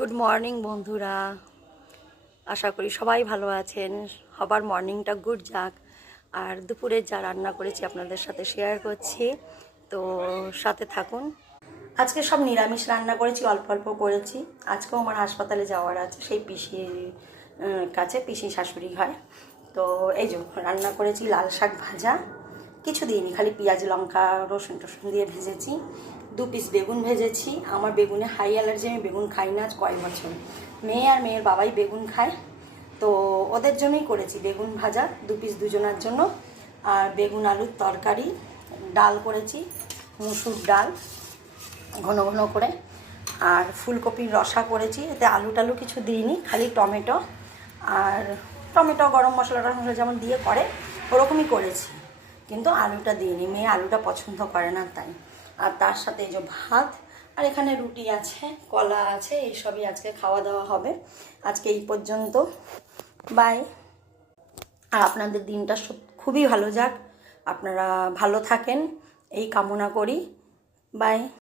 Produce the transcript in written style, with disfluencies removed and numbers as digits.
Good morning বন্ধুরা, আশা করি সবাই ভালো আছেন। সবার মর্নিংটা গুড যাক। আর দুপুরে যা রান্না করেছি আপনাদের সাথে শেয়ার করছি, তো সাথে থাকুন। আজকে সব নিরামিষ রান্না করেছি, অল্প অল্প করেছি। আজকেও আমার হাসপাতালে যাওয়ার আছে, সেই পিসির কাছে, পিসি শাশুড়ি হয়। তো এই যে রান্না করেছি লাল শাক ভাজা, কিছু দিইনি, খালি পেঁয়াজ লঙ্কা রসুন টসুন দিয়ে ভেজেছি। 2 পিস বেগুন ভেজেছি। আমার বেগুনে হাই অ্যালার্জি, আমি বেগুন খাই না আজ কয়েক বছর। মেয়ে আর মেয়ের বাবাই বেগুন খায়, তো ওদের জন্যই করেছি বেগুন ভাজা, 2 পিস দুজনের জন্য। আর বেগুন আলুর তরকারি, ডাল করেছি, মুসুর ডাল ঘন ঘন করে। আর ফুলকপির রসা করেছি, এতে আলু টালু কিছু দিইনি, খালি টমেটো আর টমেটো গরম মশলা টমশলা যেমন দিয়ে করে ওরকমই করেছি, কিন্তু আলুটা দিইনি, মেয়ে আলুটা পছন্দ করে না তাই। আর তার সাথে এই যে ভাত, আর এখানে রুটি আছে, কলা আছে, এইসবই আজকে খাওয়া দাওয়া হবে। আজকে এই পর্যন্ত, বাই। আর আপনাদের দিনটা খুবই ভালো যাক, আপনারা ভালো থাকেন এই কামনা করি। বাই।